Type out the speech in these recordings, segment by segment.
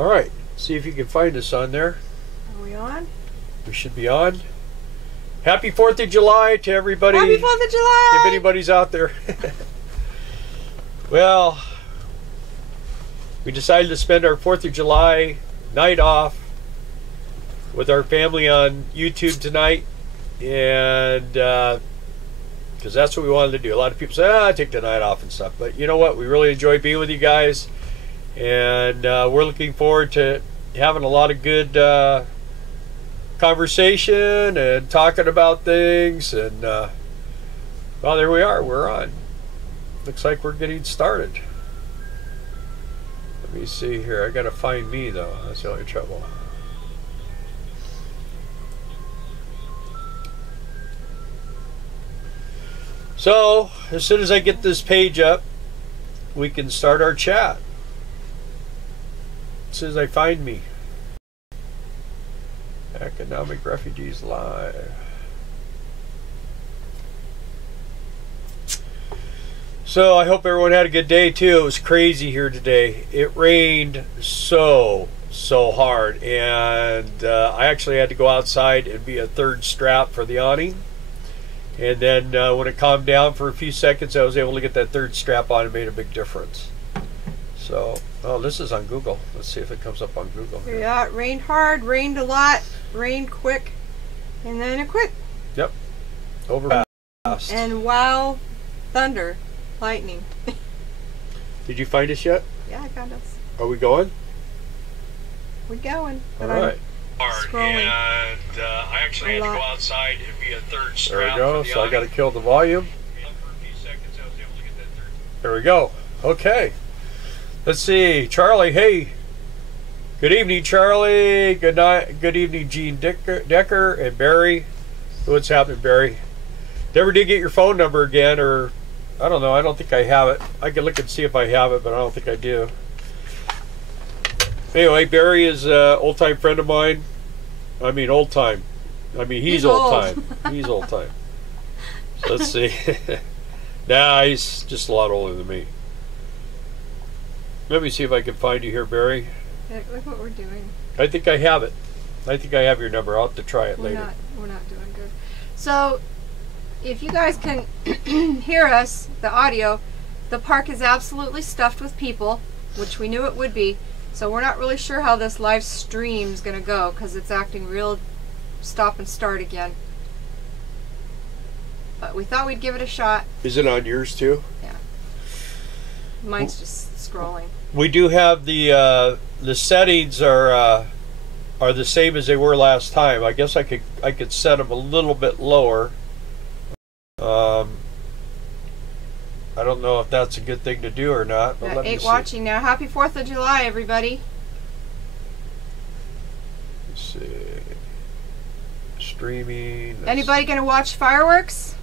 All right, see if you can find us on there. Are we on? We should be on. Happy 4th of July to everybody. Happy 4th of July! If anybody's out there. Well, we decided to spend our 4th of July night off with our family on YouTube tonight. And because that's what we wanted to do. A lot of people say, take the night off and stuff. But you know what? We really enjoy being with you guys. And we're looking forward to having a lot of good conversation and talking about things. And well, there we are. We're on. Looks like we're getting started. Let me see here. I gotta find me though. That's the only trouble. So as soon as I get this page up, we can start our chat. As soon as I find me. Economic Refugees Live. So I hope everyone had a good day too. It was crazy here today. It rained so hard, and I actually had to go outside and be a third strap for the awning. And then when it calmed down for a few seconds, I was able to get that third strap on. It made a big difference. So, oh, this is on Google. Let's see if it comes up on Google. Yeah, it rained hard, rained a lot, rained quick, and then it quit. Yep. Over fast. And wow, thunder, lightning. Did you find us yet? Yeah, I found us. Are we going? We're going. All right. Scrolling. And I actually had to go outside and be a third strap. There we go. So I got to kill the volume. There we go. Okay. Let's see. Charlie, hey. Good evening, Charlie. Good night. Good evening, Gene Decker and Barry. What's happening, Barry? Never did get your phone number again, or I don't know. I don't think I have it. I can look and see if I have it, but I don't think I do. Anyway, Barry is an old-time friend of mine. I mean, old-time. I mean, he's old-time. He's old-time. So let's see. Nah, he's just a lot older than me. Let me see if I can find you here, Barry. Look what we're doing. I think I have it. I think I have your number. I'll have to try it later. We're not doing good. So, if you guys can hear us, the audio, the park is absolutely stuffed with people, which we knew it would be. So we're not really sure how this live stream is going to go because it's acting real stop and start again. But we thought we'd give it a shot. Is it on yours too? Yeah. Mine's just scrolling. We do have the settings are the same as they were last time. I guess I could set them a little bit lower. I don't know if that's a good thing to do or not. But let me see. Watching now. Happy 4th of July, everybody. Let's see. Streaming. Anybody going to watch fireworks?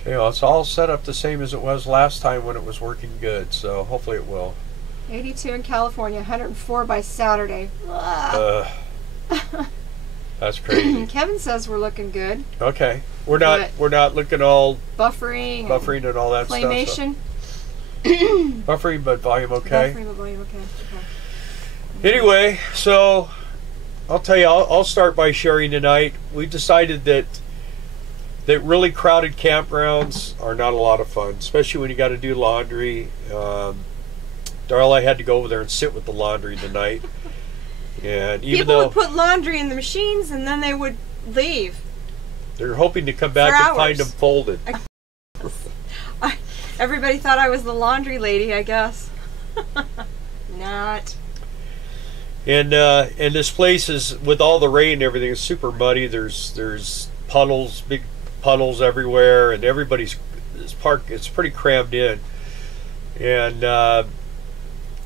Okay, well, it's all set up the same as it was last time when it was working good, so hopefully it will. 82 in California, 104 by Saturday. That's crazy. Kevin says we're looking good. Okay, we're not looking all buffering and all that claymation. Stuff. Buffering, but volume okay. Buffering, but volume okay. Anyway, so I'll tell you, I'll start by sharing tonight. We decided that really crowded campgrounds are not a lot of fun, especially when you got to do laundry. Darla had to go over there and sit with the laundry tonight. And even people would put laundry in the machines and then they would leave. They're hoping to come back and find them folded. Everybody thought I was the laundry lady, I guess. Not. And this place is, with all the rain and everything, is super muddy. There's puddles, big puddles everywhere, and this park, it's pretty crammed in. And I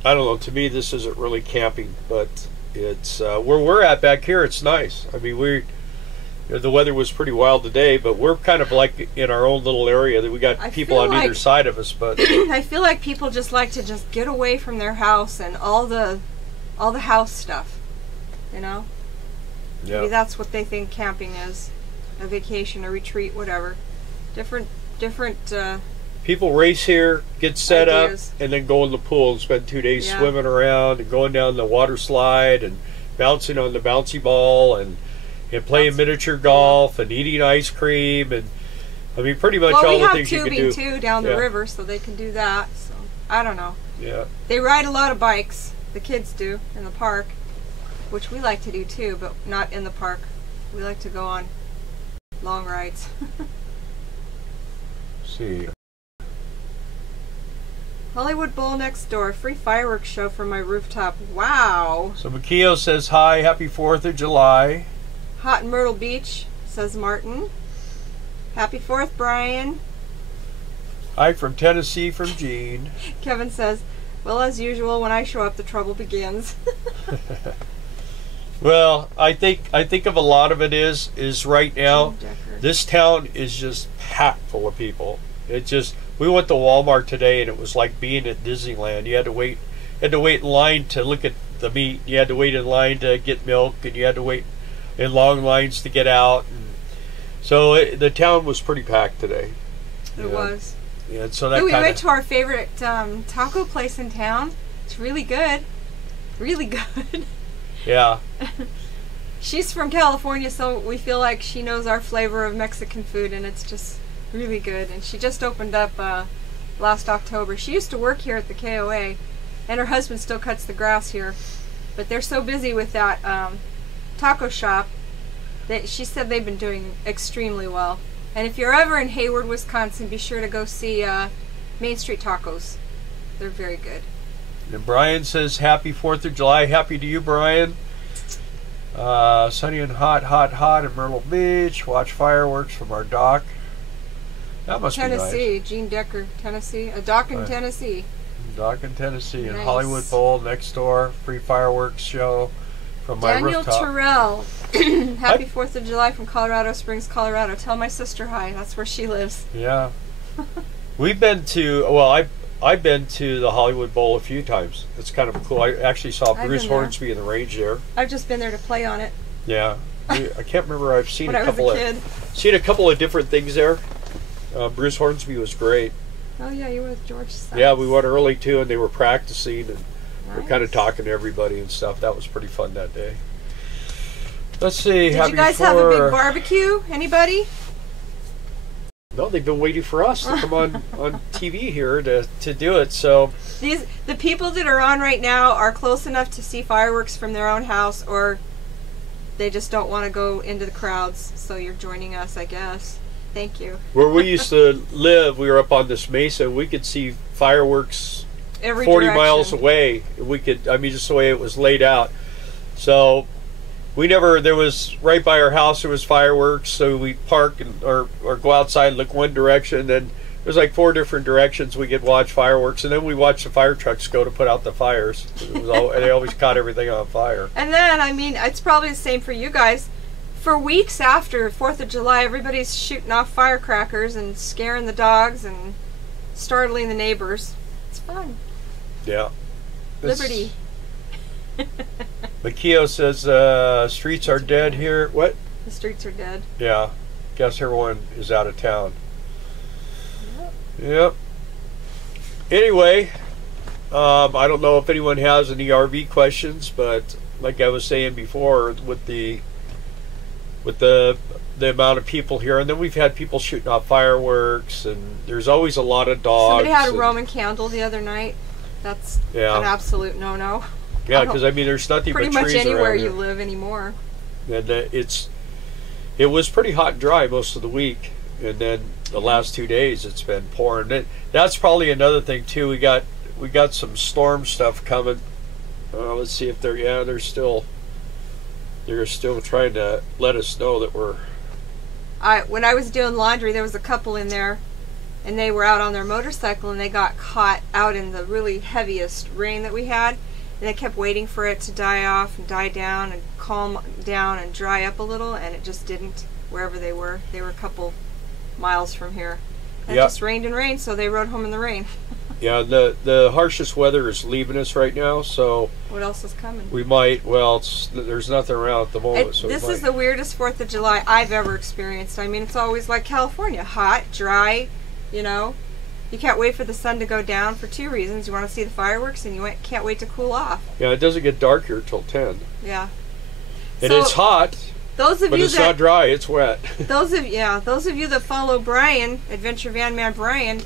don't know, to me this isn't really camping, but it's where we're at back here, it's nice. I mean, the weather was pretty wild today, but we're kind of like in our own little area. That we got people on either side of us, but I feel like people just like to just get away from their house and all the house stuff, you know. Yeah. Maybe that's what they think camping is. A vacation, a retreat, whatever. Different different People race here, get set ideas. up, and then go in the pool and spend 2 days Yeah. swimming around and going down the water slide and bouncing on the bouncy ball and playing miniature golf and eating ice cream and I mean pretty much all the things you can do. We have tubing too down the Yeah. river, so they can do that. So I don't know. Yeah. They ride a lot of bikes. The kids do in the park, which we like to do too, but not in the park. We like to go on long rides. See. Hollywood Bowl next door. Free fireworks show from my rooftop. Wow. So Makio says hi, happy 4th of July. Hot in Myrtle Beach, says Martin. Happy 4th, Brian. Hi from Tennessee from Gene. Kevin says, well, as usual, when I show up, the trouble begins. Well, I think of a lot of it is right now. Jim Decker. This town is just packed full of people. It just we went to Walmart today and it was like being at Disneyland. You had to wait in line to look at the meat. You had to wait in line to get milk, and you had to wait in long lines to get out. And so the town was pretty packed today. It was. Yeah, so that we kinda, went to our favorite taco place in town. It's really good. Really good. Yeah. She's from California, so we feel like she knows our flavor of Mexican food, and it's just really good. And she just opened up last October. She used to work here at the KOA, and her husband still cuts the grass here. But they're so busy with that taco shop that she said they've been doing extremely well. And if you're ever in Hayward, Wisconsin, be sure to go see Main Street Tacos. They're very good. And Brian says happy 4th of July. Happy to you, Brian. Sunny and hot in Myrtle Beach. Watch fireworks from our dock. That must Tennessee, be nice. Gene Decker, Tennessee. A dock in Tennessee. Dock in Tennessee. Nice. And Hollywood Bowl next door. Free fireworks show from my Daniel rooftop. Terrell. Happy 4th of July from Colorado Springs, Colorado. Tell my sister hi. That's where she lives. Yeah. We've been to, well, I've been to the Hollywood Bowl a few times. It's kind of cool. I actually saw I've Bruce been there. Hornsby in the range there. I've just been there to play on it Yeah. I can't remember. I've seen when I a was couple a kid. seen a couple of different things there. Bruce Hornsby was great. Oh yeah, you were with George Sykes. Yeah, we went early too, and they were practicing and we're kind of Nice. talking to everybody and stuff. That was pretty fun that day. Let's see. Did you guys have a big barbecue? Anybody? No, they've been waiting for us to come on TV here to do it. So The people that are on right now are close enough to see fireworks from their own house, or they just don't want to go into the crowds. So you're joining us, I guess. Thank you. where we used to live, we were up on this mesa. We could see fireworks Every 40 direction. miles away. We could, I mean, just the way it was laid out. So there was right by our house, there was fireworks. So we park or go outside and look one direction. Then there's like 4 different directions we could watch fireworks. And then we watch the fire trucks go to put out the fires. They always caught everything on fire. And then, I mean, it's probably the same for you guys. For weeks after 4th of July, everybody's shooting off firecrackers and scaring the dogs and startling the neighbors. It's fun. Yeah. Liberty. Makio says streets are dead here. What? The streets are dead. Yeah. Guess everyone is out of town. Yep. Anyway, I don't know if anyone has any RV questions, but like I was saying before, with the amount of people here, and then we've had people shooting off fireworks, and there's always a lot of dogs. Somebody had a and- Roman candle the other night. That's Yeah. an absolute no-no. Yeah, because I mean, there's nothing Pretty but much trees anywhere around you here. live anymore. And it was pretty hot and dry most of the week, and then the last 2 days it's been pouring. That's probably another thing too. We got some storm stuff coming. Let's see if they're still trying to let us know that we're. When I was doing laundry, there was a couple in there, and they were out on their motorcycle, and they got caught out in the really heaviest rain that we had, and they kept waiting for it to die off and die down and calm down and dry up a little, and it just didn't. Wherever they were a couple miles from here. And Yep. It just rained and rained, so they rode home in the rain. Yeah, the harshest weather is leaving us right now, so What else is coming? we might. Well, there's nothing around at the moment, so This we is might. the weirdest 4th of July I've ever experienced. I mean, it's always like California, hot, dry, You know, you can't wait for the sun to go down for two reasons. You want to see the fireworks, and you can't wait to cool off. Yeah, it doesn't get dark here till 10. Yeah. And So, it's hot, those of but you it's that not dry, it's wet. those of you that follow Brian, Adventure Van Man Brian,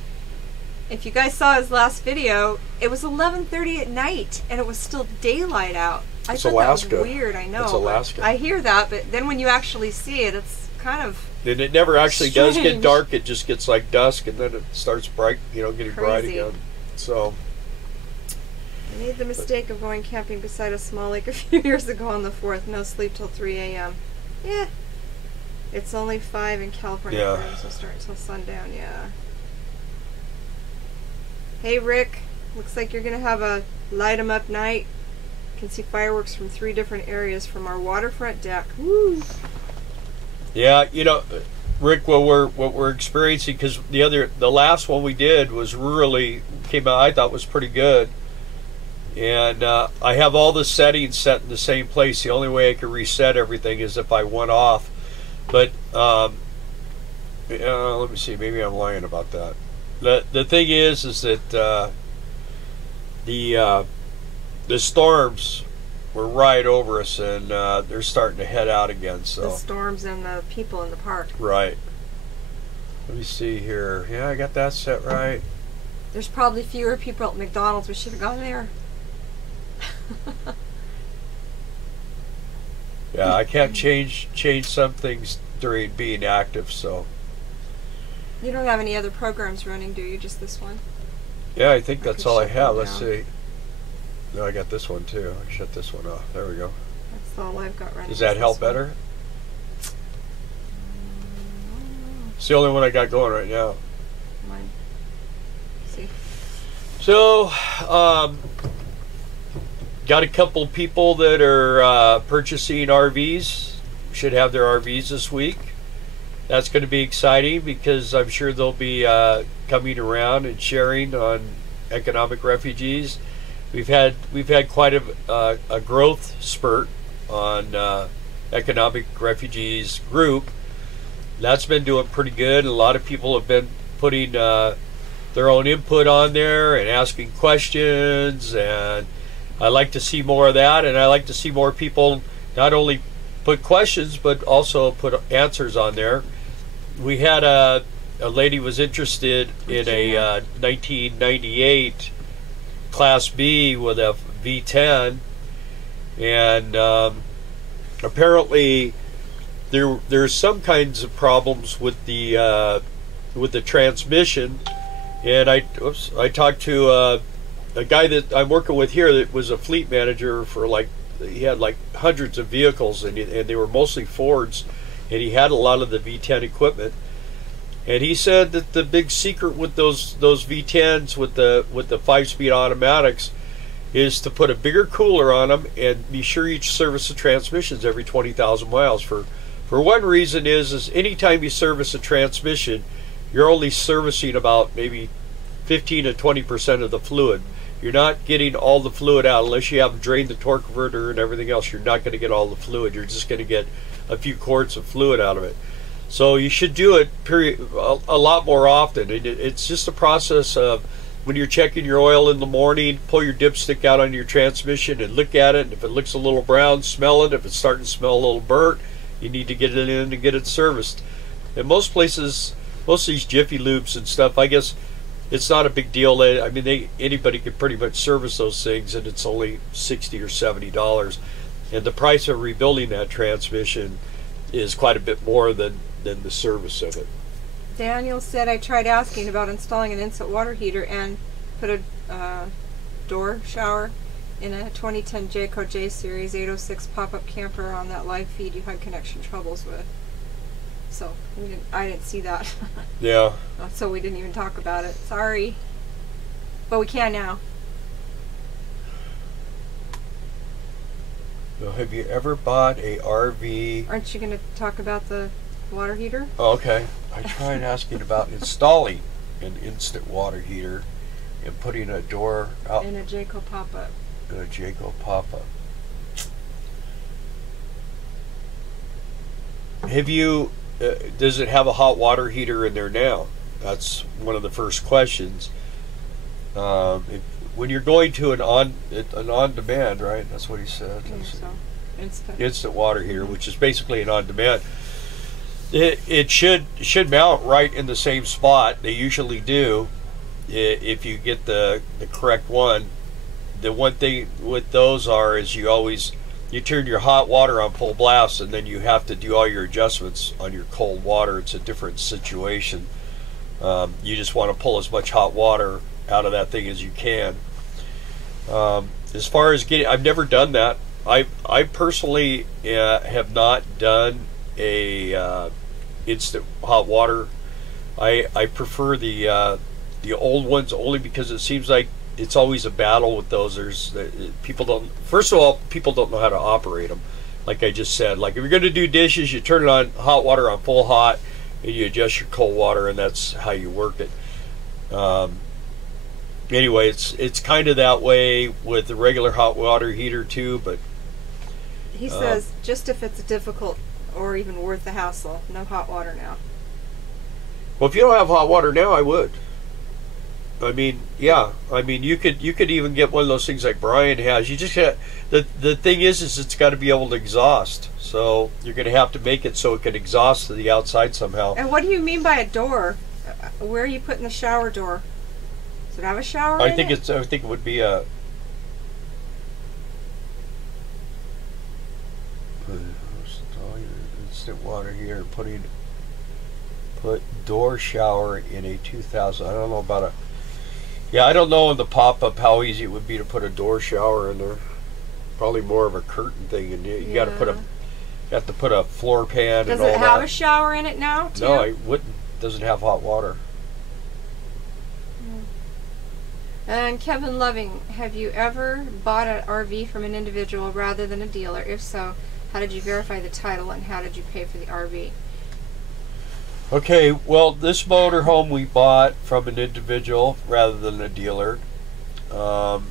if you guys saw his last video, it was 11:30 at night and it was still daylight out. I It's thought Alaska. that was weird. I know. It's Alaska. I hear that, but then when you actually see it, it's kind of And it never actually does get strange. dark, it just gets like dusk, and then it starts bright, getting bright Crazy. again. So, I made the mistake of going camping beside a small lake a few years ago on the 4th. No sleep till 3 a.m. Yeah. It's only 5 in California. Yeah. So start until sundown, yeah. Hey Rick, looks like you're going to have a light 'em up night. You can see fireworks from 3 different areas from our waterfront deck. Woo! yeah, Rick, what we're experiencing, because the last one we did was really came out, I thought was pretty good, and I have all the settings set in the same place. The only way I can reset everything is if I went off. But let me see, maybe I'm lying about that. The thing is that the storms were right over us, and they're starting to head out again. So The storms and the people in the park. right. Let me see here. Yeah, I got that set right. There's probably fewer people at McDonald's. We should have gone there. Yeah, I can't change some things during being active. So You don't have any other programs running, do you? Just this one? yeah, I think that's could all I shut have. them Let's down. see. No, I got this one too. I shut this one off. There we go. That's all I've got running. Does that is help this one. better? It's the only one I got going right now. Mine. See. So, got a couple people that are purchasing RVs. Should have their RVs this week. That's going to be exciting because I'm sure they'll be coming around and sharing on economic refugees. We've had quite a growth spurt on economic refugees group. That's been doing pretty good. A lot of people have been putting their own input on there and asking questions, and I like to see more of that, and I like to see more people not only put questions but also put answers on there. We had a lady was interested in a 1998 Class B with a V10, and apparently there's some kinds of problems with the transmission. And I talked to a guy that I'm working with here that was a fleet manager for he had hundreds of vehicles, and they were mostly Fords, and he had a lot of the V10 equipment. And he said that the big secret with those V10s with the 5-speed automatics is to put a bigger cooler on them and be sure you service the transmissions every 20,000 miles. For one reason is anytime you service a transmission, you're only servicing about maybe 15 to 20% of the fluid. You're not getting all the fluid out unless you have drained the torque converter and everything else. You're not going to get all the fluid. You're just going to get a few quarts of fluid out of it. So you should do it a lot more often. It's just a process of when you're checking your oil in the morning, pull your dipstick out on your transmission and look at it. And if it looks a little brown, smell it. If it's starting to smell a little burnt, you need to get it in and get it serviced. And most places, most of these Jiffy Lubes and stuff, I guess it's not a big deal. I mean, anybody could pretty much service those things, and it's only $60 or $70. And the price of rebuilding that transmission is quite a bit more than the service of it. Daniel said I tried asking about installing an instant water heater and put a door shower in a 2010 Jayco J Series 806 pop-up camper on that live feed you had connection troubles with. So I didn't see that. Yeah. So we didn't even talk about it. Sorry. But we can now. So have you ever bought a RV? Aren't you going to talk about the water heater? Oh, okay. I tried asking about installing an instant water heater and putting a door out In a Jayco pop-up. in a Jayco pop-up. Have you? Does it have a hot water heater in there now? That's one of the first questions. When you're going to an on-demand, right? That's what he said. Instant water heater, which is basically an on-demand. It should mount right in the same spot. They usually do, if you get the correct one. The one thing with those is you turn your hot water on full blast, and then you have to do all your adjustments on your cold water. It's a different situation. You just want to pull as much hot water out of that thing as you can. As far as I've never done that. I personally have not done a instant hot water. I prefer the old ones only because it seems like it's always a battle with those. First of all, people don't know how to operate them. Like I just said, like if you're going to do dishes, you turn it on hot water on full hot, and you adjust your cold water, and that's how you work it. Anyway, it's kind of that way with the regular hot water heater too, but he says just if it's difficult or even worth the hassle, no hot water now. Well, if you don't have hot water now, I would. I mean, yeah. I mean, you could even get one of those things like Brian has. You just the thing is it's got to be able to exhaust. So you're going to have to make it so it can exhaust to the outside somehow. And what do you mean by a door? Where are you putting the shower door? Does it have a shower? I think it would be a. Instant water here. Put door shower in a 2000. I don't know about a. Yeah, I don't know in the pop-up how easy it would be to put a door shower in there. Probably more of a curtain thing, and you got to have to put a floor pan. Does and all it have that. a shower in it now too? No, it wouldn't. Doesn't have hot water. And Kevin Loving, have you ever bought an RV from an individual rather than a dealer? If so, how did you verify the title and how did you pay for the RV? Okay, well, this motorhome we bought from an individual rather than a dealer. And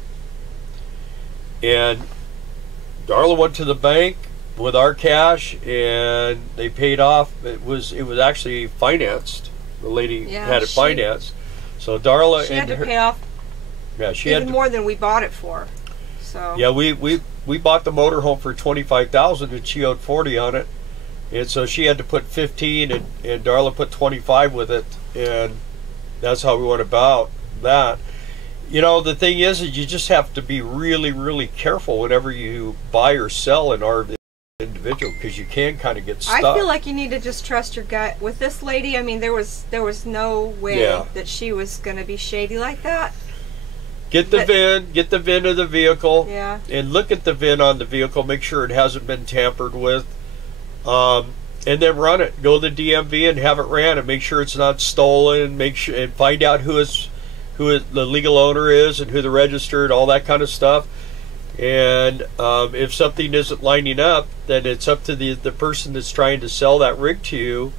Darla went to the bank with our cash and they paid off. It was actually financed. The lady had it financed. So Darla had to pay off. Yeah, she even had more than we bought it for. So yeah, we bought the motorhome for $25,000 and she owed $40 on it, and so she had to put $15 and Darla put $25 with it, and that's how we went about that. You know, the thing is you just have to be really, really careful whenever you buy or sell an RV individual, because you can kind of get stuck. I feel like you need to just trust your gut. With this lady, I mean, there was no way that she was going to be shady like that. Get the VIN of the vehicle, and look at the VIN on the vehicle, make sure it hasn't been tampered with, and then run it. Go to the DMV and have it ran, and make sure it's not stolen. Make sure and find out who the legal owner is and who the registered, all that kind of stuff. And if something isn't lining up, then it's up to the person that's trying to sell that rig to you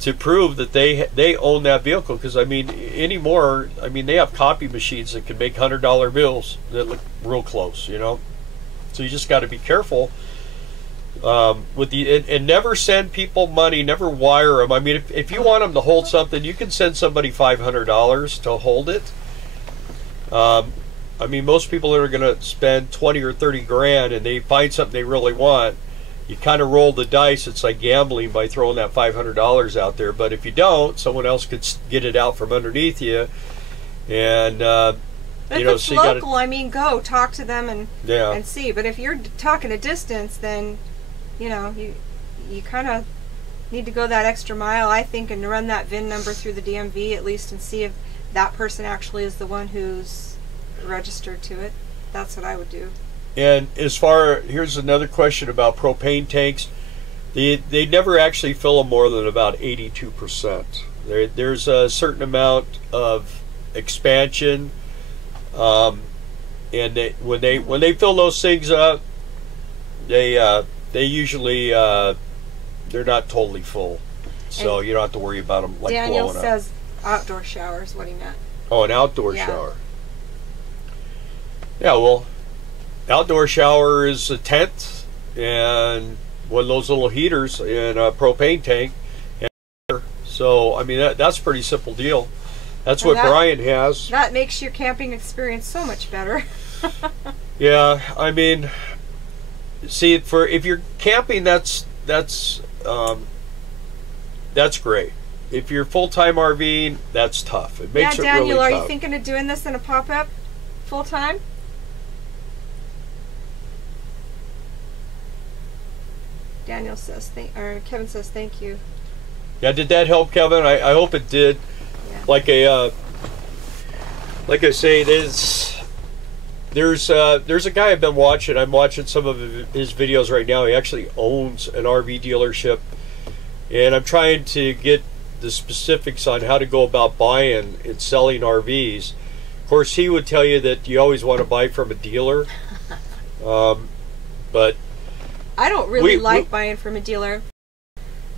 to prove that they own that vehicle. Because I mean, anymore, I mean, they have copy machines that can make $100 bills that look real close, you know. So you just got to be careful with and never send people money, never wire them. I mean, if you want them to hold something, you can send somebody $500 to hold it. I mean, most people that are going to spend 20 or 30 grand and they find something they really want, you kind of roll the dice. It's like gambling by throwing that $500 out there. But if you don't, someone else could get it out from underneath you. And if it's local, I mean, go talk to them and see. But if you're talking a distance, then you know you kind of need to go that extra mile, I think, and run that VIN number through the DMV at least and see if that person actually is the one who's registered to it. That's what I would do. And here's another question about propane tanks. They never actually fill them more than about 82%. There's a certain amount of expansion, and when they fill those things up, they usually they're not totally full, so you don't have to worry about them like Daniel blowing up. says outdoor shower is what he meant. Oh, an outdoor shower. Yeah, well, outdoor shower is a tent and one of those little heaters in a propane tank. So I mean that's a pretty simple deal. That's And what Brian has. That makes your camping experience so much better. Yeah, I mean, see, if you're camping, that's great. If you're full-time RVing, that's tough. It makes yeah, it Daniel, really are tough. you thinking of doing this in a pop-up full-time? Daniel says, Kevin says, thank you. Yeah, did that help, Kevin? I hope it did. Yeah. Like I say, there's a guy I've been watching. I'm watching some of his videos right now. He actually owns an RV dealership, and I'm trying to get the specifics on how to go about buying and selling RVs. Of course, he would tell you that you always want to buy from a dealer, but I don't really like buying from a dealer.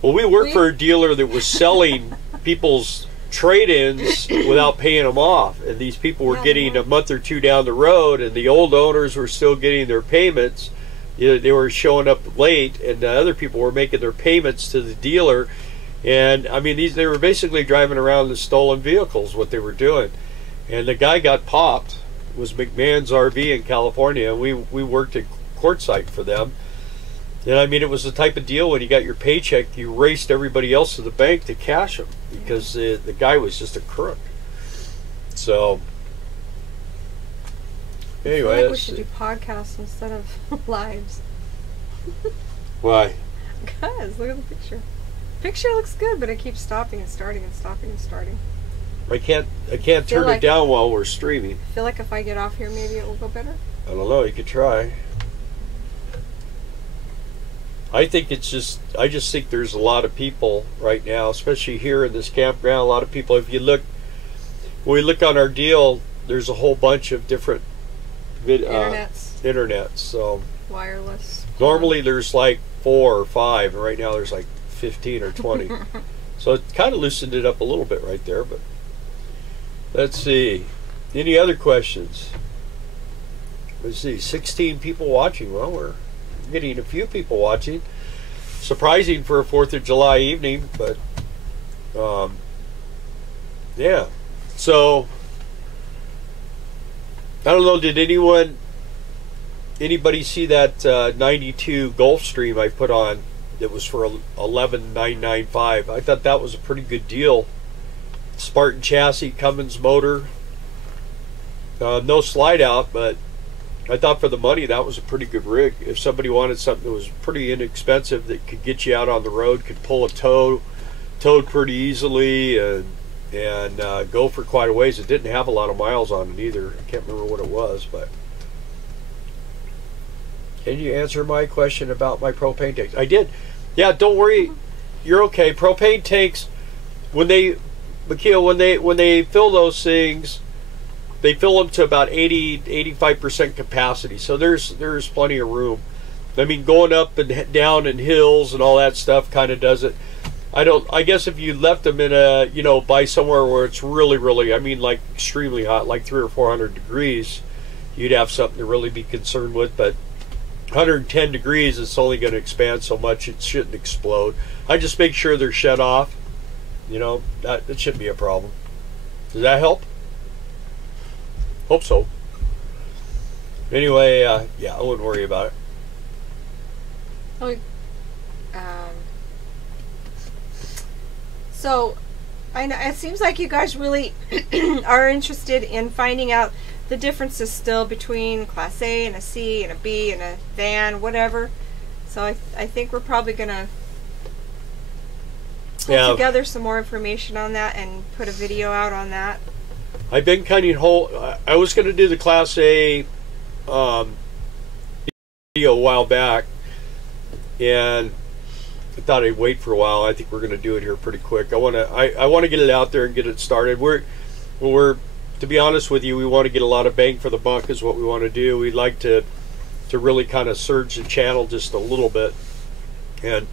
Well, we worked for a dealer that was selling people's trade-ins without paying them off, and these people were getting a month or two down the road, and the old owners were still getting their payments. You know, they were showing up late, and the other people were making their payments to the dealer. And I mean, they were basically driving around in stolen vehicles, what they were doing. And the guy got popped. It was McMahon's RV in California, and we worked at Quartzsite for them. And I mean, it was the type of deal when you got your paycheck, you raced everybody else to the bank to cash them because the guy was just a crook. So, anyway, I feel like we should do podcasts instead of lives. Why? Because look at the picture. Picture looks good, but it keeps stopping and starting and stopping and starting. I can't turn it down while we're streaming. I feel like if I get off here, maybe it will go better. I don't know. You could try. I think it's just, I just think there's a lot of people right now, especially here in this campground, a lot of people, if you look, when we look on our deal, there's a whole bunch of different internets, so. Wireless. Normally there's like 4 or 5, and right now there's like 15 or 20. So it kind of loosened it up a little bit right there, but let's see. Any other questions? Let's see, 16 people watching. Well, we're getting a few people watching. Surprising for a 4th of July evening, but yeah. So I don't know, did anybody see that 92 Gulfstream I put on that was for $11,995? I thought that was a pretty good deal. Spartan chassis, Cummins motor, no slide out, but I thought for the money that was a pretty good rig. If somebody wanted something that was pretty inexpensive that could get you out on the road, could pull a towed pretty easily, and go for quite a ways. It didn't have a lot of miles on it either. I can't remember what it was, but can you answer my question about my propane tanks? I did. Yeah, don't worry, you're okay. Propane tanks, when they fill those things, they fill them to about 80-85% capacity, so there's plenty of room. I mean, going up and down in hills and all that stuff kind of does it. I guess if you left them in a, by somewhere where it's really, I mean, like extremely hot, like 300 or 400 degrees, you'd have something to really be concerned with. But 110 degrees, it's only going to expand so much, it shouldn't explode. I just make sure they're shut off. That shouldn't be a problem. Does that help? Hope so. Anyway, yeah, I wouldn't worry about it. Oh, so, I know it seems like you guys really are interested in finding out the differences still between Class A and a C and a B and a van, whatever. So I think we're probably gonna pull together some more information on that and put a video out on that. I've been I was going to do the Class A video a while back, and I thought I'd wait for a while. I think we're going to do it here pretty quick. I want to get it out there and get it started. To be honest with you, we want to get a lot of bang for the buck is what we want to do. We'd like to really kind of surge the channel just a little bit. And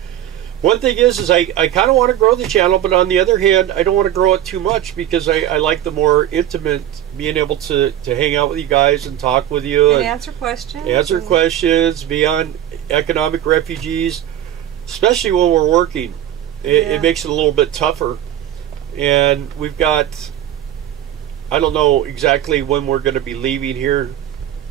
one thing is I kind of want to grow the channel, but on the other hand, I don't want to grow it too much because I like the more intimate, being able to hang out with you guys and talk with you. And answer questions. Answer questions, be on economic refugees, especially when we're working. It makes it a little bit tougher. and we've got, I don't know exactly when we're going to be leaving here,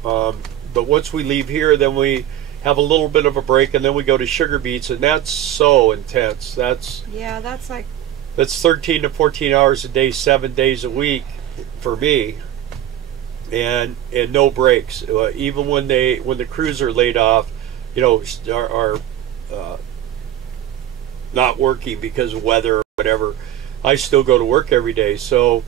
but once we leave here, then we have a little bit of a break, and then we go to Sugar Beets, and that's so intense. That's 13 to 14 hours a day, 7 days a week for me, and no breaks. Even when the crews are laid off, you know, are not working because of weather or whatever, I still go to work every day. So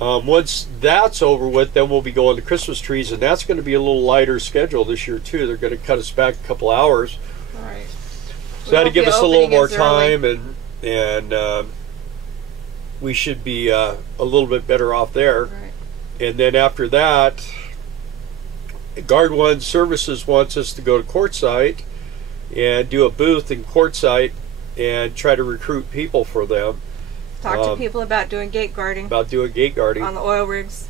once that's over with, then we'll be going to Christmas trees, and that's going to be a little lighter schedule this year too. They're going to cut us back a couple hours. Right. So that'll give us a little more time, and we should be a little bit better off there. Right. And then after that, Guard 1 Services wants us to go to Quartzsite and do a booth in Quartzsite and try to recruit people for them. Talk to people about doing gate guarding. About doing gate guarding. On the oil rigs.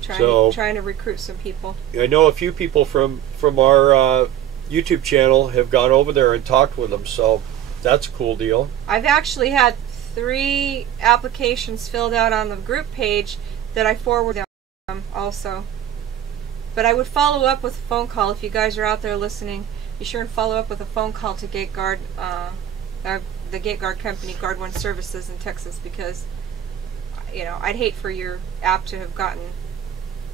Trying to recruit some people. I know a few people from our YouTube channel have gone over there and talked with them, so that's a cool deal. I've actually had 3 applications filled out on the group page that I forwarded them also. But I would follow up with a phone call if you guys are out there listening. Be sure and follow up with a phone call to Gate Guard, the Gate Guard company, Guard 1 Services in Texas, because, you know, I'd hate for your app to have gotten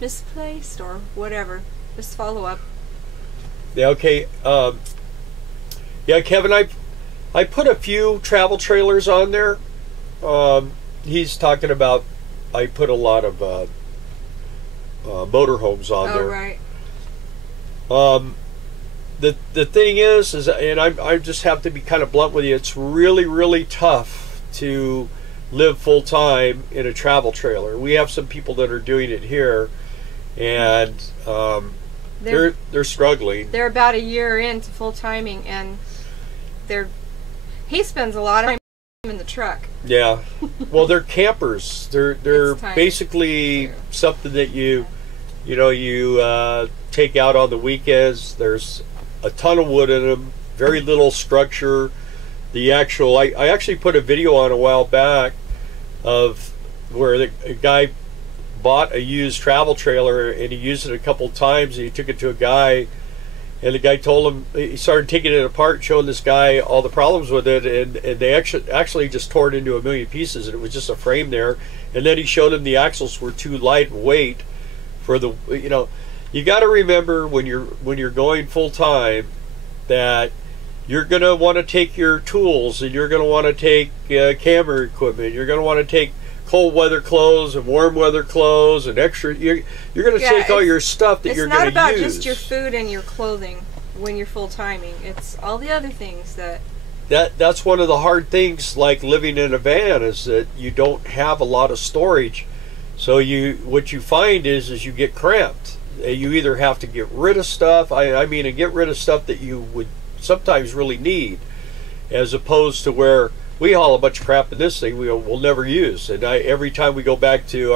misplaced or whatever. Just follow up. Yeah, okay. Yeah, Kevin, I put a few travel trailers on there. He's talking about, I put a lot of motorhomes on there. Oh, right. The thing is, and I just have to be kind of blunt with you, it's really, really tough to live full time in a travel trailer. We have some people that are doing it here, and they're struggling. They're about a year into full timing, and he spends a lot of time in the truck. Yeah, well, they're campers. They're basically something that you take out on the weekends. There's a ton of wood in them, very little structure. I actually put a video on a while back of where a guy bought a used travel trailer, and he used it a couple times, and he took it to a guy, and the guy told him, he started taking it apart, showing this guy all the problems with it, and they actually just tore it into a million pieces, and it was just a frame there. And then he showed him the axles were too light in weight for the, you got to remember when you're going full time that you're going to want to take your tools, and you're going to want to take camera equipment. You're going to want to take cold weather clothes and warm weather clothes and extra. You're going to take all your stuff that you're going to use. It's not about just your food and your clothing when you're full timing. It's all the other things that's one of the hard things, like living in a van, is that you don't have a lot of storage. So what you find is you get cramped. You either have to get rid of stuff. I mean, and get rid of stuff that you would sometimes really need, as opposed to where we haul a bunch of crap in this thing we'll never use. And every time we go back to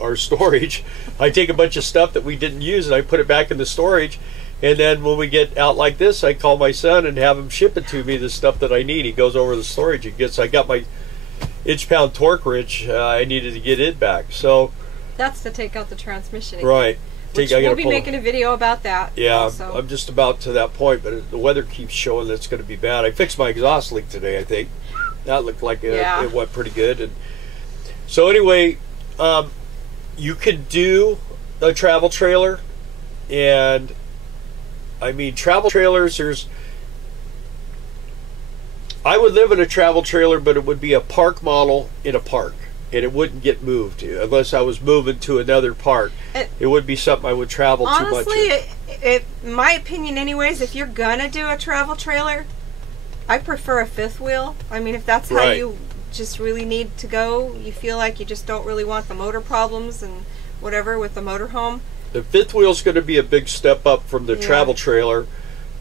our storage, I take a bunch of stuff that we didn't use and I put it back in the storage. And then when we get out like this, I call my son and have him ship it to me, the stuff that I need. He goes over the storage and I got my inch-pound torque wrench. I needed to get it back. So that's to take out the transmission again. Right. We'll be making a video about that. Yeah, also. I'm just about to that point, but the weather keeps showing that it's going to be bad. I fixed my exhaust leak today, I think. That looked like it went pretty good. And so anyway, you can do a travel trailer, and I mean, travel trailers, I would live in a travel trailer, but it would be a park model in a park, and it wouldn't get moved unless I was moving to another park. It would be something I would travel too much. Honestly, my opinion anyways, if you're gonna do a travel trailer, I prefer a fifth wheel. I mean, if that's how you just really need to go, you feel like you just don't really want the motor problems and whatever with the motorhome. The fifth wheel is going to be a big step up from the travel trailer.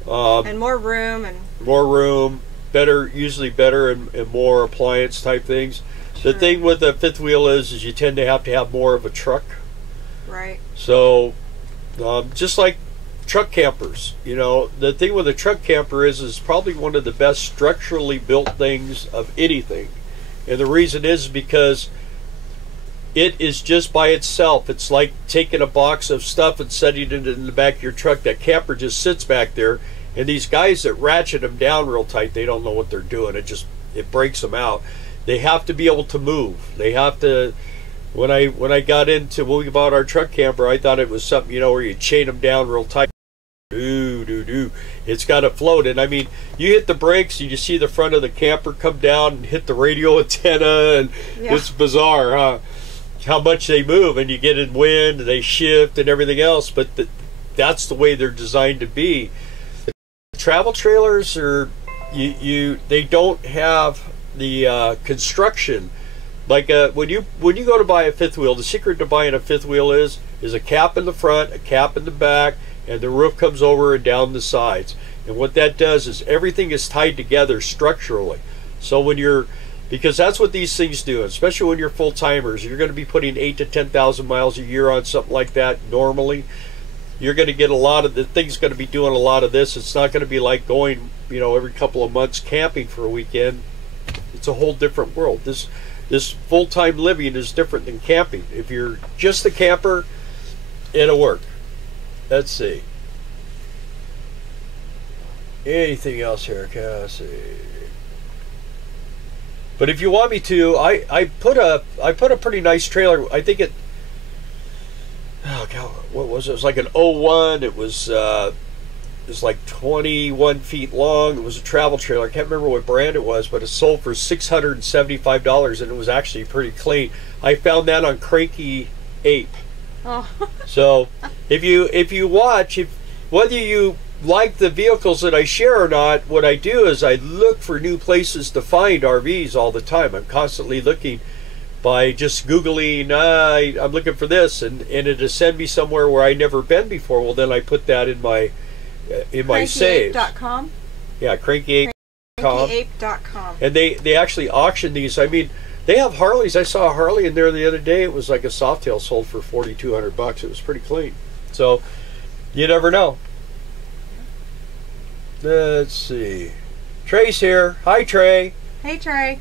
And more room. More room, usually better and more appliance type things. Sure. The thing with the fifth wheel is you tend to have more of a truck. Right. So, just like truck campers, the thing with a truck camper is probably one of the best structurally built things of anything. And the reason is because it is just by itself. It's like taking a box of stuff and setting it in the back of your truck. That camper just sits back there, and these guys that ratchet them down real tight, they don't know what they're doing. It breaks them out. They have to be able to move. They have to. When we bought our truck camper, I thought it was something, where you chain them down real tight. It's got to float. And I mean, you hit the brakes and you see the front of the camper come down and hit the radio antenna, and it's bizarre, huh? How much they move, and you get in wind, they shift and everything else, but that's the way they're designed to be. Travel trailers are, they don't have the construction. Like when you go to buy a fifth wheel, the secret to buying a fifth wheel is a cap in the front, a cap in the back, and the roof comes over and down the sides. And what that does is everything is tied together structurally. So because that's what these things do, especially when you're full timers, you're going to be putting 8,000 to 10,000 miles a year on something like that normally. You're going to get the thing's going to be doing a lot of this. It's not going to be like going, every couple of months camping for a weekend. It's a whole different world. This full-time living is different than camping. If you're just a camper, it'll work. Let's see. Anything else here? Let's see. But if you want me to, I put a pretty nice trailer. I think it. Oh God, what was it? It was like an '01. It was like 21 feet long. It was a travel trailer. I can't remember what brand it was, but it sold for $675, and it was actually pretty clean. I found that on Cranky Ape. Oh. So if you watch, whether you like the vehicles that I share or not, what I do is I look for new places to find RVs all the time. I'm constantly looking by just Googling, I'm looking for this, and it'll send me somewhere where I never been before. Well, then I put that in my saves. CrankyApe.com? Yeah, CrankyApe.com. CrankyApe.com. And they actually auction these. I mean, they have Harleys. I saw a Harley in there the other day. It was like a Softail sold for $4,200. It was pretty clean. So you never know. Let's see. Trey's here. Hi, Trey. Hey, Trey.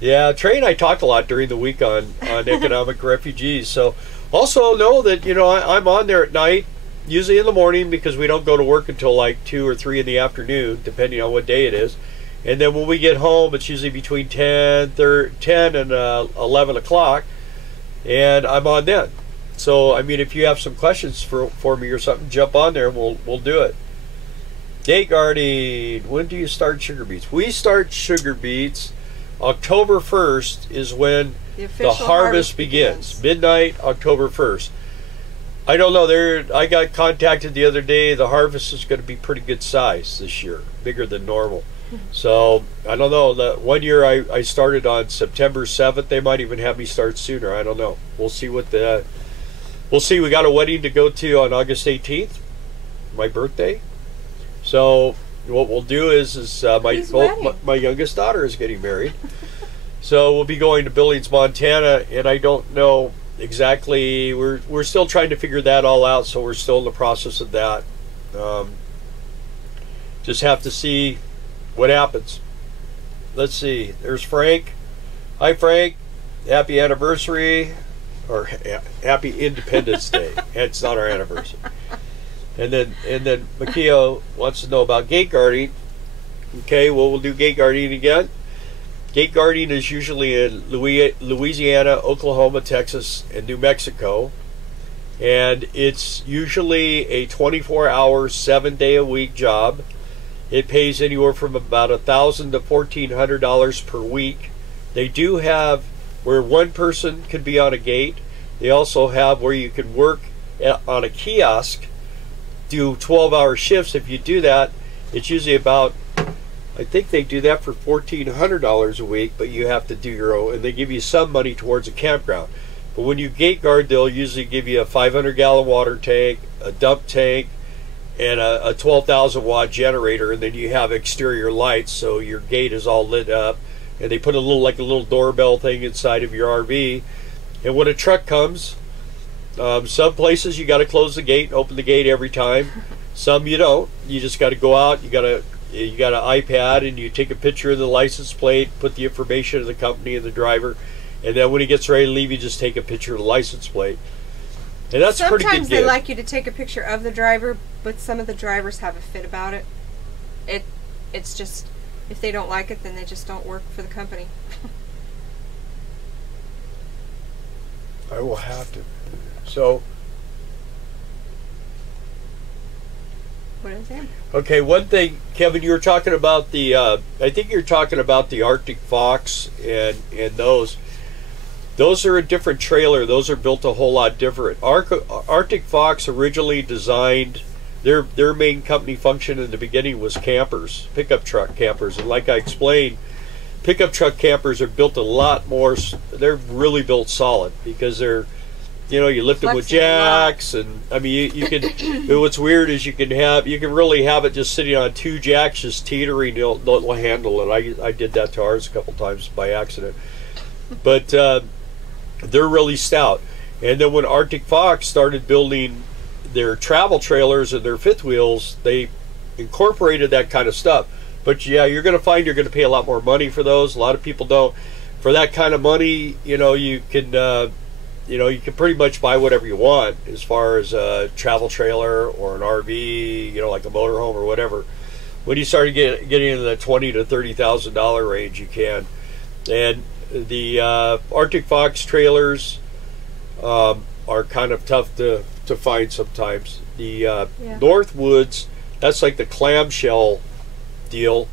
Yeah, Trey and I talked a lot during the week on economic refugees. So also know that, I'm on there at night, usually in the morning, because we don't go to work until like 2 or 3 in the afternoon, depending on what day it is. And then when we get home, it's usually between 10 and 11 o'clock, and I'm on then. So, I mean, if you have some questions for me or something, jump on there and we'll do it. Gate guarding. When do you start sugar beets? We start sugar beets October 1st is when the harvest begins. Midnight, October 1st. I don't know. I got contacted the other day. The harvest is going to be pretty good size this year, bigger than normal. So I don't know. One year I started on September 7th. They might even have me start sooner. I don't know. We'll see we'll see. We got a wedding to go to on August 18th, my birthday. So what we'll do is my youngest daughter is getting married. So we'll be going to Billings, Montana, and I don't know exactly. We're still trying to figure that all out. So we're still in the process of that. Just have to see what happens. Let's see. There's Frank. Hi, Frank. Happy anniversary, or happy Independence Day. It's not our anniversary. And then Makio wants to know about gate guarding. Okay, well, we'll do gate guarding again. Gate guarding is usually in Louisiana, Oklahoma, Texas, and New Mexico. And it's usually a 24-hour, 7-day-a-week job. It pays anywhere from about $1,000 to $1,400 per week. They do have where one person can be on a gate. They also have where you can work on a kiosk, do 12-hour shifts. If you do that, it's usually about, I think they do that for $1,400 a week, but you have to do your own, and they give you some money towards a campground. But when you gate guard, they'll usually give you a 500-gallon water tank, a dump tank, and a 12,000 watt generator, and then you have exterior lights, so your gate is all lit up. And they put a little doorbell thing inside of your RV. And when a truck comes, some places you got to close the gate and open the gate every time. Some you don't. You just got to go out. You got to, You got an iPad and you take a picture of the license plate, put the information of the company and the driver, and then when he gets ready to leave, you just take a picture of the license plate. And that's a pretty good Sometimes they gig. like you to take a picture of the driver, but some of the drivers have a fit about it. It's just, if they don't like it, then they just don't work for the company. I will have to. So, What is it? okay, one thing, Kevin, you were talking about the, I think you're talking about the Arctic Fox and those. Those are a different trailer. Those are built a whole lot different. Arctic Fox originally designed, their main company function in the beginning was campers, pickup truck campers. And like I explained, pickup truck campers are built a lot more, they're really built solid because they're, you know, you lift them with jacks, and I mean, you can. What's weird is you can really have it just sitting on two jacks, just teetering. They'll handle it. I did that to ours a couple times by accident, but they're really stout. And then when Arctic Fox started building their travel trailers and their fifth wheels, they incorporated that kind of stuff. But yeah, you're going to find you're going to pay a lot more money for those. A lot of people don't. For that kind of money, you know, you can. You can pretty much buy whatever you want as far as a travel trailer or an RV, you know, like a motorhome or whatever. When you start getting into the $20,000 to $30,000 range, you can. And the Arctic Fox trailers are kind of tough to find sometimes. The Northwoods, that's like the clamshell deal.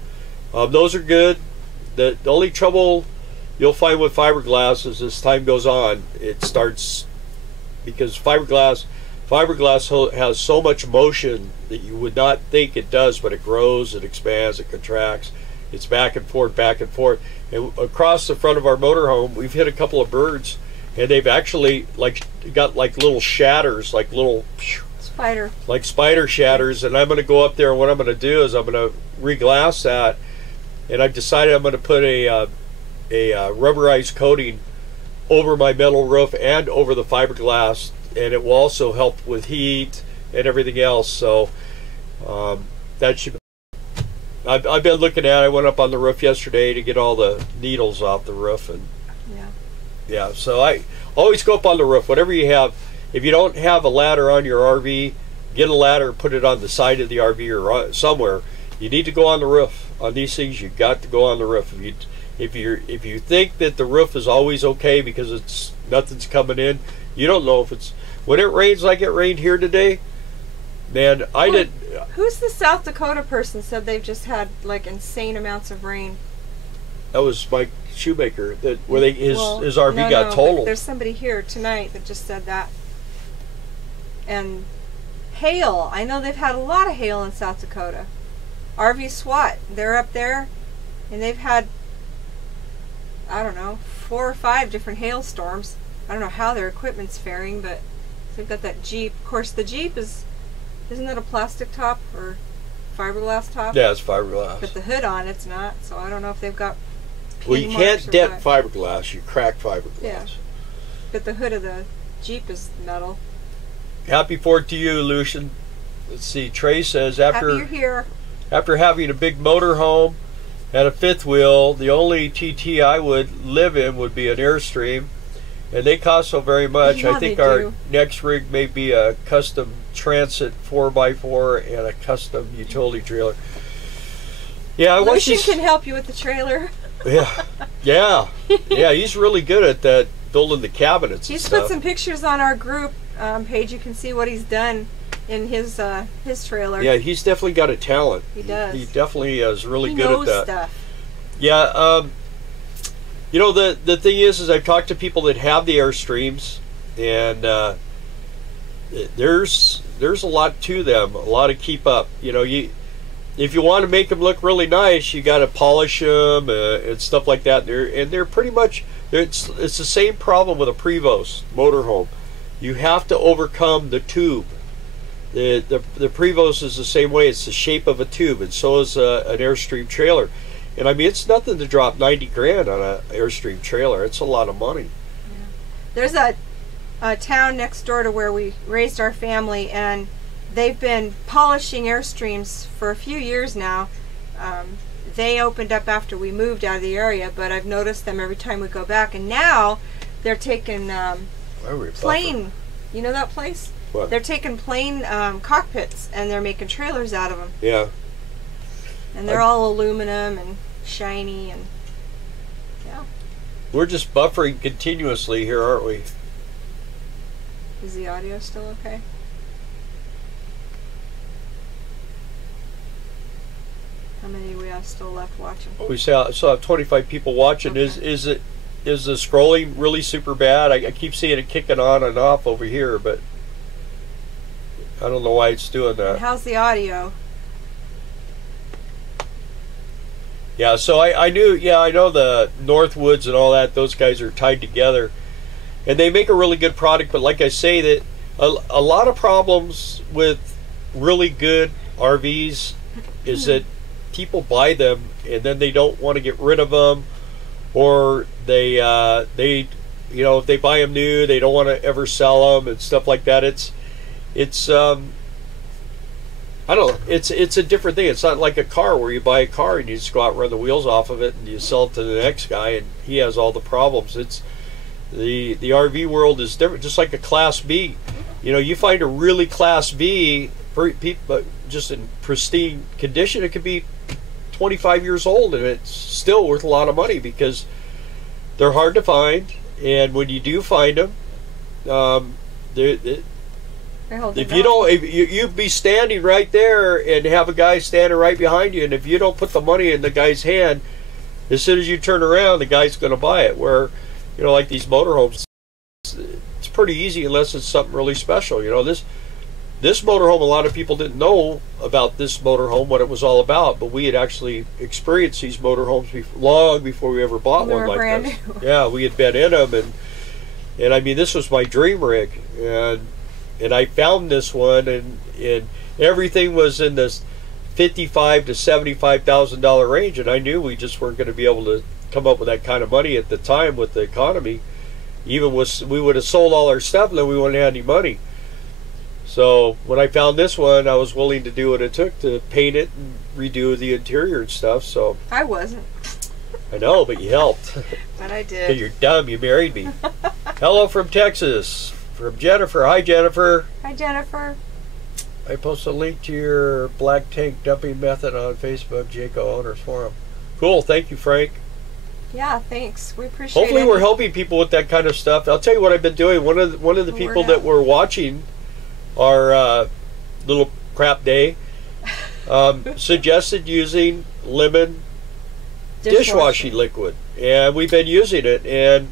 Those are good. The only trouble you'll find with fiberglass as time goes on, it starts, because fiberglass has so much motion that you would not think it does, but it grows, it expands, it contracts, it's back and forth, back and forth. And across the front of our motorhome, we've hit a couple of birds, and they've actually got like little shatters, like little spider shatters. And I'm going to go up there, and what I'm going to do is I'm going to reglass that, and I've decided I'm going to put a rubberized coating over my metal roof and over the fiberglass, and it will also help with heat and everything else. So that should. I've been looking at. I went up on the roof yesterday to get all the needles off the roof, and yeah. So I always go up on the roof. Whatever you have, if you don't have a ladder on your RV, get a ladder and put it on the side of the RV or somewhere. You need to go on the roof on these things. You've got to go on the roof. If you think that the roof is always okay because nothing's coming in, you don't know if it's, when it rains like it rained here today, man. Who's the South Dakota person said they've just had like insane amounts of rain? That was Mike Shoemaker. His RV got totaled. There's somebody here tonight that just said that. And hail. I know they've had a lot of hail in South Dakota. RV SWAT, they're up there, and they've had, I don't know, 4 or 5 different hailstorms. I don't know how their equipment's faring, but they've got that Jeep. Of course, the Jeep isn't it a plastic top or fiberglass top? Yeah, it's fiberglass. But the hood on it's not, so I don't know if they've got. Well, you can't dent fiberglass, you crack fiberglass. Yeah. But the hood of the Jeep is metal. Happy 4th to you, Lucian. Let's see, Trey says, after Happy you're here. After having a big motorhome and a fifth wheel, the only TT I would live in would be an Airstream, and they cost so very much. Yeah, I think our next rig may be a custom Transit 4x4 and a custom utility trailer. Yeah, Lucian can help you with the trailer. Yeah. He's really good at that, building the cabinets. He's put some pictures on our group page. You can see what he's done in his trailer. Yeah, he's definitely got a talent. He does. He definitely is really good at that. He knows stuff. Yeah, you know, the thing is I've talked to people that have the Airstreams, and there's a lot to them, a lot to keep up. You know, if you want to make them look really nice, you got to polish them and stuff like that. They're pretty much, it's the same problem with a Prevost motorhome. You have to overcome the tube. The Prevost is the same way. It's the shape of a tube, and so is an Airstream trailer. And I mean, it's nothing to drop 90 grand on an Airstream trailer. It's a lot of money. Yeah. There's a town next door to where we raised our family, and they've been polishing Airstreams for a few years now. They opened up after we moved out of the area, but I've noticed them every time we go back. And now they're taking plane. You know that place? What? They're taking plane cockpits and they're making trailers out of them. Yeah. And they're all aluminum and shiny and yeah. We're just buffering continuously here, aren't we? Is the audio still okay? How many we have still left watching? We still have 25 people watching. Okay. Is the scrolling really super bad? I keep seeing it kicking on and off over here, but I don't know why it's doing that. And how's the audio? Yeah, so I know the Northwoods and all that, those guys are tied together. And they make a really good product, but like I say, that a lot of problems with really good RVs is that people buy them and then they don't want to get rid of them, or they you know, if they buy them new, they don't want to ever sell them and stuff like that. It's I don't know. It's a different thing. It's not like a car where you buy a car and you just go out and run the wheels off of it and you sell it to the next guy and he has all the problems. It's the RV world is different. Just like a Class B, you know, you find a really Class B for people just in pristine condition, it could be 25 years old and it's still worth a lot of money because they're hard to find. And when you do find them, if you don't, if you'd be standing right there and have a guy standing right behind you, and if you don't put the money in the guy's hand, as soon as you turn around, the guy's going to buy it. Where, you know, like these motorhomes, it's pretty easy unless it's something really special. You know, this motorhome, a lot of people didn't know about this motorhome, what it was all about, but we had actually experienced these motorhomes long before we ever bought one like this. Yeah, we had been in them, and I mean, this was my dream rig, and I found this one, and everything was in this $55,000 to $75,000 range, and I knew we just weren't going to be able to come up with that kind of money at the time with the economy. Even with, we would have sold all our stuff, and then we wouldn't have any money. So when I found this one, I was willing to do what it took to paint it and redo the interior and stuff. So I wasn't. I know, but you helped. But I did. You're dumb. You married me. Hello from Texas. From Jennifer. Hi, Jennifer. Hi, Jennifer. I post a link to your black tank dumping method on Facebook, Jayco Owners Forum. Cool. Thank you, Frank. Yeah, thanks. We appreciate it. Hopefully we're helping people with that kind of stuff. I'll tell you what I've been doing. One of the people that were watching our little crap day suggested using lemon dishwashing liquid, and we've been using it, and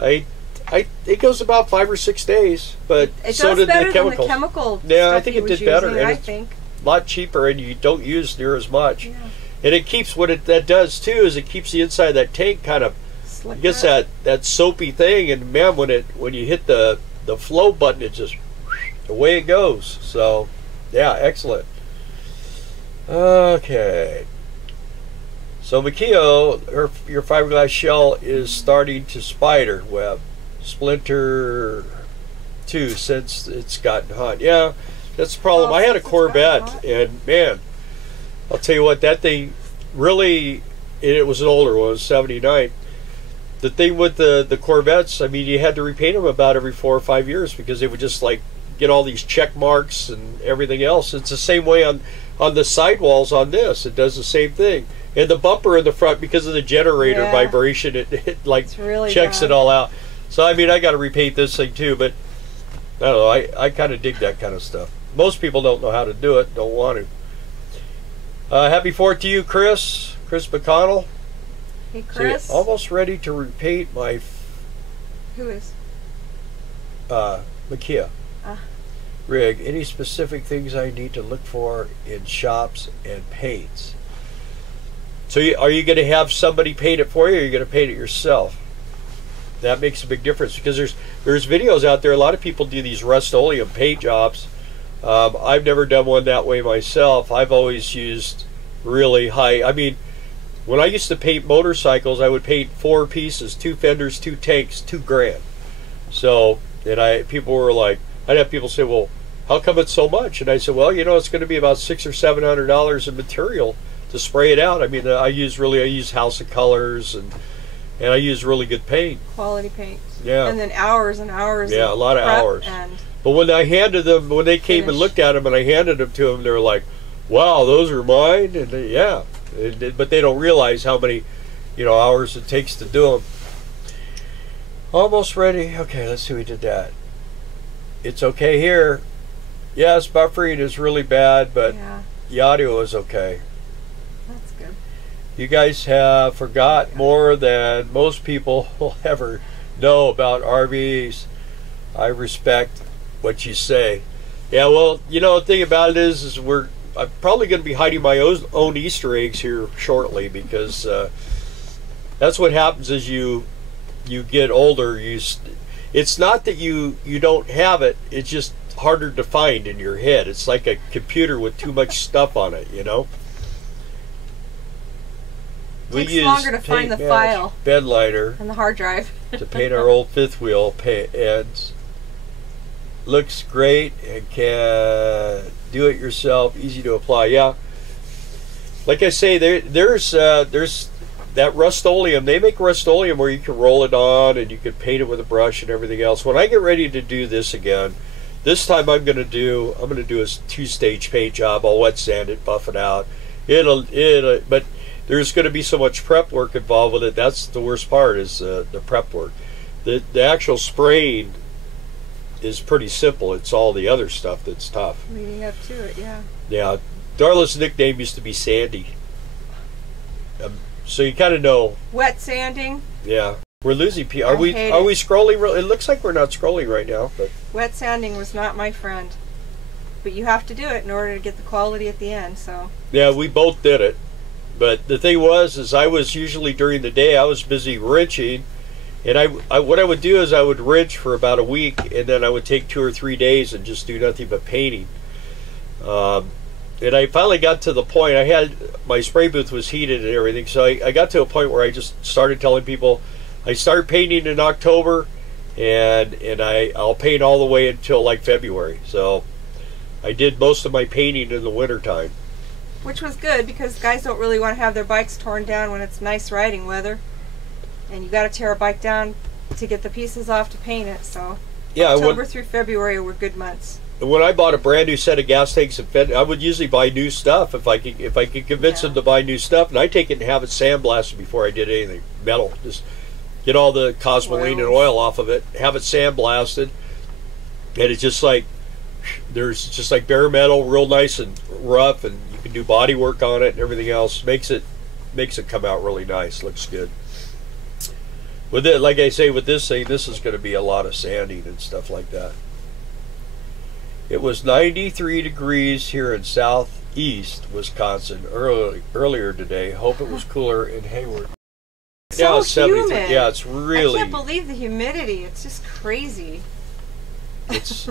it goes about 5 or 6 days, but it so does did better the chemicals. Than the chemical yeah, stuff I think it did using, better. And I it's think a lot cheaper, and you don't use near as much. Yeah. And it keeps that does too is it keeps the inside of that tank kind of gets that soapy thing, and man, when you hit the flow button, it just away it goes. So yeah, excellent. Okay. So Makio, your fiberglass shell is starting to spider web. Splinter 2 since it's gotten hot. Yeah, that's the problem. I had a Corvette, and man, I'll tell you what, that thing really, it was an older one, it was 79. The thing with the Corvettes, I mean, you had to repaint them about every 4 or 5 years because they would just like get all these check marks and everything else. It's the same way on the sidewalls on this. It does the same thing. And the bumper in the front, because of the generator vibration, it like really checks it all out. So I mean, I got to repaint this thing too, but I don't know. I kind of dig that kind of stuff. Most people don't know how to do it, don't want to. Happy 4th to you, Chris McConnell. Hey, Chris. So almost ready to repaint my. Who is? Makia. Rig. Any specific things I need to look for in shops and paints? So are you going to have somebody paint it for you, or are you going to paint it yourself? That makes a big difference, because there's videos out there. A lot of people do these Rust-Oleum paint jobs. I've never done one that way myself. I've always used really high. I mean, when I used to paint motorcycles, I would paint 4 pieces, 2 fenders, 2 tanks, $2,000. So, and people were like, I'd have people say, well, how come it's so much? And I said, well, you know, it's going to be about $600 or $700 of material to to spray it out. I mean, I use House of Colors, and I use really good paint. Quality paint. Yeah. And then hours and hours. Yeah, a lot of hours. And but when I handed them, when they came and looked at them, and I handed them to them, they were like, "Wow, those are mine." And they, yeah, but they don't realize how many, hours it takes to do them. Almost ready. Okay, let's see. We did that. It's okay here. Yes, buffering is really bad, but the audio is okay. That's good. You guys have forgot more than most people will ever know about RVs. I respect what you say. Yeah, well, the thing about it is I'm probably going to be hiding my own Easter eggs here shortly, because that's what happens as you get older. It's not that you don't have it. It's just harder to find in your head. It's like a computer with too much stuff on it, It takes longer to find the file. Bed liner. And the hard drive. To paint our old fifth wheel ends. Looks great and can do it yourself. Easy to apply. Yeah. Like I say, there's that Rust-Oleum. They make Rust-Oleum where you can roll it on and you can paint it with a brush and everything else. When I get ready to do this again, this time I'm going to do a 2-stage paint job. I'll wet sand it, buff it out. But there's going to be so much prep work involved with it. That's the worst part, is the prep work. The actual spraying is pretty simple. It's all the other stuff that's tough. Leading up to it, yeah. Yeah. Darla's nickname used to be Sandy. So you kind of know. Wet sanding. Yeah. We're losing people. Are we scrolling? It looks like we're not scrolling right now. But wet sanding was not my friend. But you have to do it in order to get the quality at the end. So. Yeah, we both did it. But the thing is I was usually during the day, I was busy wrenching. And what I would do is I would wrench for about a week, and then I would take 2 or 3 days and just do nothing but painting. And I finally got to the point, my spray booth was heated and everything, so I got to a point where I just started telling people, I start painting in October, and I'll paint all the way until like February. So I did most of my painting in the wintertime. Which was good, because guys don't really want to have their bikes torn down when it's nice riding weather. And you got to tear a bike down to get the pieces off to paint it. So yeah, October through February were good months. When I bought a brand new set of gas tanks and fed, I would usually buy new stuff if I could convince them to buy new stuff, and I take it and have it sandblasted before I did anything. Metal, just get all the cosmoline and oil off of it, have it sandblasted, and it's just like there's like bare metal, real nice and rough, and you can do body work on it and everything else. Makes it come out really nice. Looks good. With it, like I say, with this thing, this is going to be a lot of sanding and stuff like that. It was 93 degrees here in southeast Wisconsin earlier today. Hope it was cooler in Hayward. So humid. Yeah, it's really. I can't believe the humidity. It's just crazy. It's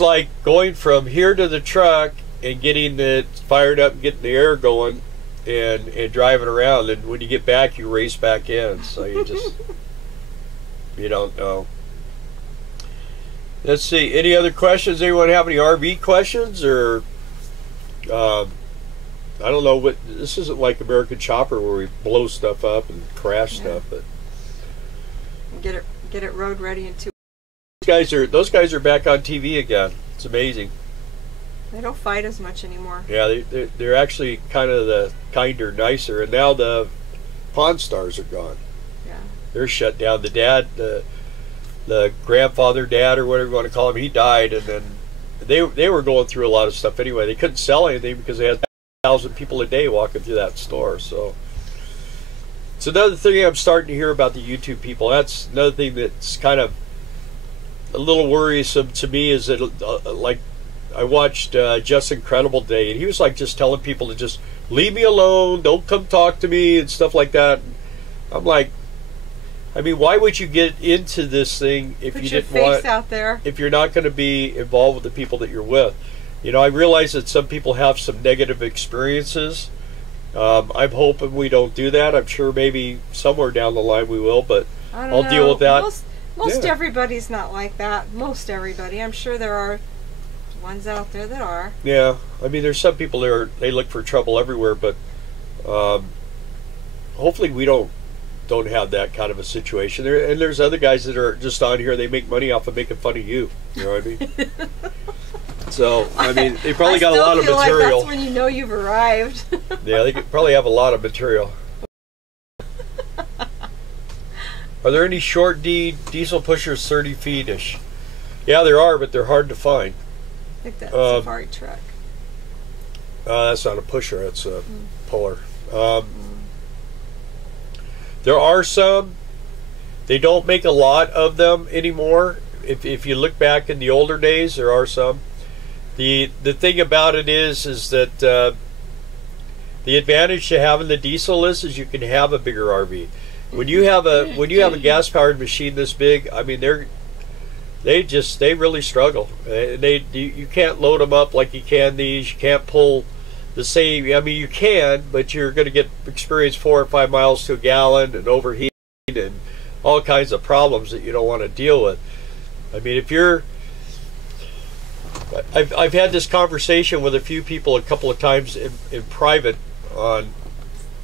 like going from here to the truck and getting it fired up and getting the air going and driving around, and when you get back you race back in, so you just you don't know. Let's see, any other questions? Anyone have any RV questions? Or I don't know, what this isn't like American Chopper where we blow stuff up and crash stuff, but get it road ready in 2. Those guys are back on TV again. It's amazing. They don't fight as much anymore. Yeah, they're actually kind of the kinder, nicer. And now the Pawn Stars are gone. Yeah, they're shut down. The dad, the grandfather, dad, or whatever you want to call him, he died, and then they were going through a lot of stuff anyway. They couldn't sell anything because they had 1,000 people a day walking through that store. So it's another thing I'm starting to hear about the YouTube people. That's another thing that's kind of a little worrisome to me, is that like I watched Just Incredible Day, and he was like just telling people to just leave me alone, don't come talk to me and stuff like that. And I'm like, I mean, why would you get into this thing if you didn't want out there, if you're not going to be involved with the people that you're with? You know, I realize that some people have some negative experiences. I'm hoping we don't do that. I'm sure maybe somewhere down the line we will, but I'll deal with that. Most everybody's not like that. Most everybody. I'm sure there are ones out there that are. Yeah, I mean, there's some people there, they look for trouble everywhere, but hopefully we don't have that kind of a situation. And there's other guys that are just on here, they make money off of making fun of you. You know what I mean? So, I mean, they probably got a lot of material. Like that's when you know you've arrived. Yeah, they could probably have a lot of material. Are there any short D diesel pushers 30 feet-ish? Yeah, there are, but they're hard to find. I think that's a safari truck. That's not a pusher, that's a puller. There are some. They don't make a lot of them anymore. If you look back in the older days, there are some. The thing about it is that the advantage to having the diesel is you can have a bigger RV. When you have a gas powered machine this big, I mean they really struggle. You can't load them up like you can these. You can't pull the same. I mean you can, but you're going to experience 4 or 5 miles to a gallon and overheat and all kinds of problems that you don't want to deal with. I mean I've had this conversation with a few people a couple of times in private on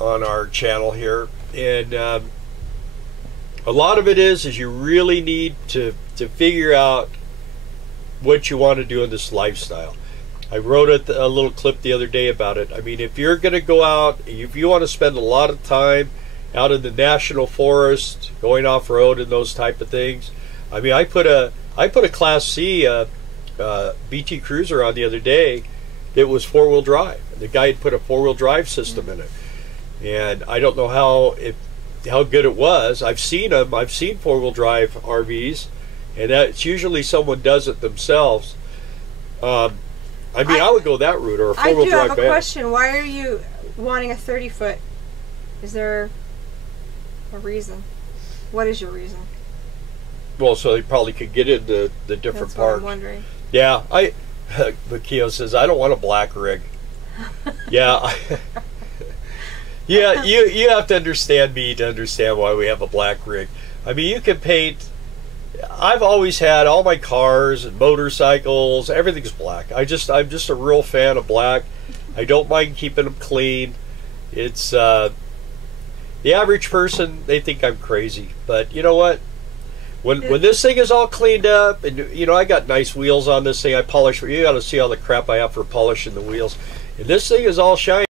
our channel here, and a lot of it is you really need to figure out what you want to do in this lifestyle. I wrote a little clip the other day about it. I mean, if you're going to go out, if you want to spend a lot of time out in the national forest, going off road and those type of things, I mean, I put a Class C BT Cruiser on the other day. It was 4-wheel drive. The guy had put a 4-wheel drive system in it, and I don't know how good it was. I've seen them. I've seen 4-wheel drive RVs, and it's usually someone does it themselves. I mean, I would go that route, or a 4-wheel drive van. I do have a question. Why are you wanting a 30-foot? Is there a reason? What is your reason? Well, so they probably could get into the different parks. parks. I'm wondering. Yeah, Makio says, I don't want a black rig. Yeah. Yeah, you have to understand me to understand why we have a black rig. I mean, you can paint. I've always had all my cars and motorcycles, everything's black. I'm just a real fan of black. I don't mind keeping them clean. It's the average person, they think I'm crazy, but you know what? When this thing is all cleaned up, and you know, I got nice wheels on this thing, I polish. You got to see all the crap I have for polishing the wheels, and this thing is all shiny.